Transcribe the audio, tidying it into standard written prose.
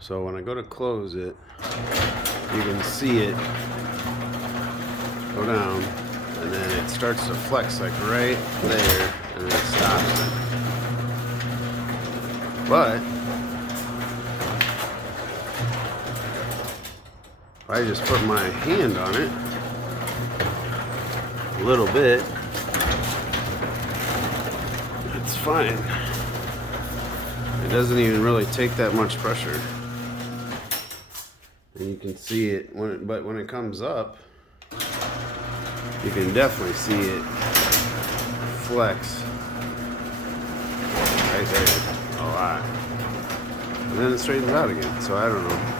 So when I go to close it, you can see it go down, and then it starts to flex like right there, and then it stops. But if I just put my hand on it a little bit, it's fine. It doesn't even really take that much pressure. And you can see it but when it comes up, you can definitely see it flex right there a lot. And then it straightens out again. So I don't know.